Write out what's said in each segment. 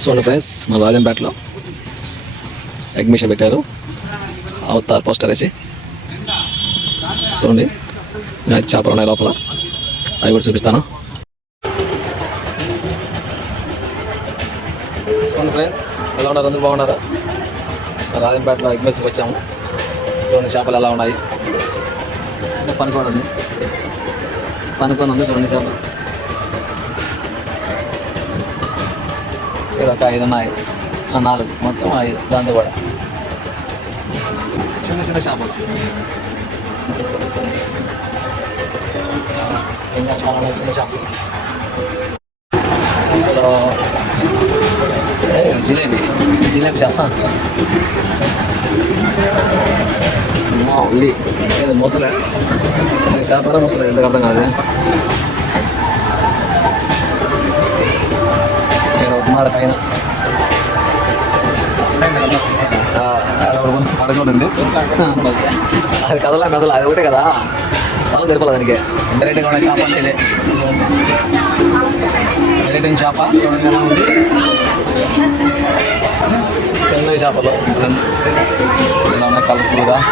చూడండి ఫ్రెండ్స్ మన రాజంపేటలో అడ్మిషన్ పెట్టారు. అవుతారు పోస్టర్ వేసి. చూడండి చేపలు ఉన్నాయి లోపల. అవి కూడా చూపిస్తాను. చూడండి ఫ్రెండ్స్ ఎలా ఉన్నారు? అందరూ బాగున్నారా? రాజంపేటలో అడ్మిషన్కి వచ్చాము. చూడండి చేపలు ఎలా ఉన్నాయి? పనుకోండి ఉంది. పనుకొని ఉంది చూడండి చేపలు. ఇక్కడ ఒక ఐదు ఉన్నాయి ఆ, నాలుగు మొత్తం ఐదు దాంతో కూడా చిన్న చిన్న చేపలు ఇంకా చాలా ఉన్నాయి చిన్న చేపలు ఇక్కడ ఏ, జిలేబీ జిలేబీ చేప అమ్మా, ఇది ఏదో మోసలే ఇది చేపరా మోసలే ఎంత అర్థం కాదు ఇక్కడ పైన. ఆ, అక్కడ అది కదలా మెదల అది ఒకటే కదా. స్థలం సరిపోలేదు దానికి. ఎంత రేటుగా ఉన్నాయి చేప అంటే ఇదే రేటింగ్ చేప? చూడండి ఎలా ఉంది? చిన్న చేపలు. చూడండి ఇలా ఉన్నాయి కలర్ఫుల్గా.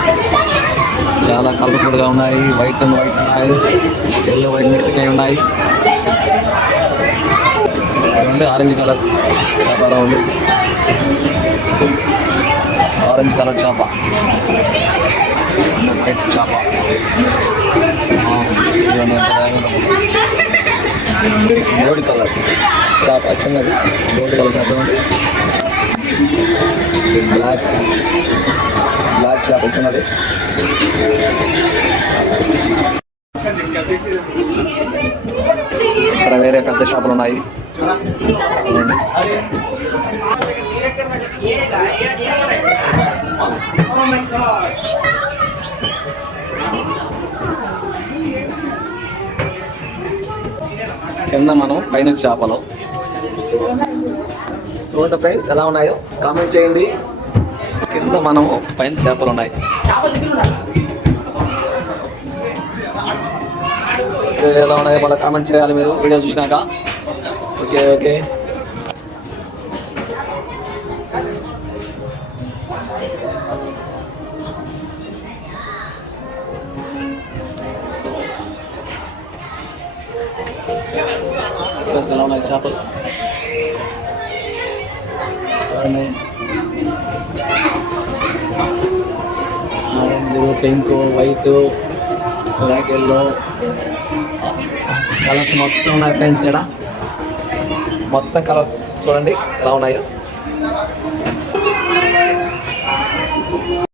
చాలా కలర్ఫుల్గా ఉన్నాయి. వైట్ అండ్ వైట్ ఉన్నాయి. ఎల్లో వైట్ మిక్సింగ్ అయి ఉన్నాయి. చూడండి ఆరెంజ్ కలర్ చేప ఉంది. ఆరెంజ్ కలర్ చేప. వైట్ చేప. గోల్డ్ కలర్ చేప చిన్నది. గోల్డ్ కలర్ చేప ఉంది. బ్లాక్ బ్లాక్ చేప చిన్నది. ఇక్కడ వేరే పెద్ద షాపులు ఉన్నాయి. కింద మనం పైన చేపలు. చూడండి ఫ్రెండ్స్ ఎలా ఉన్నాయో కామెంట్ చేయండి. కింద మనం పైన చేపలు ఉన్నాయి. ఎలా ఉన్నాయో మళ్ళీ కామెంట్ చేయాలి మీరు. వీడియో చూసినాక. ఓకే ఓకే ఫ్రెండ్స్ ఎలా ఉన్నాయి చేపలు చూడండి. Orange pink white black yellow colours మొత్తం ఉన్నాయి ఫ్రెండ్స్ ఇక్కడ మొత్తం కలర్స్ చూడండి ఎలా ఉన్నాయో.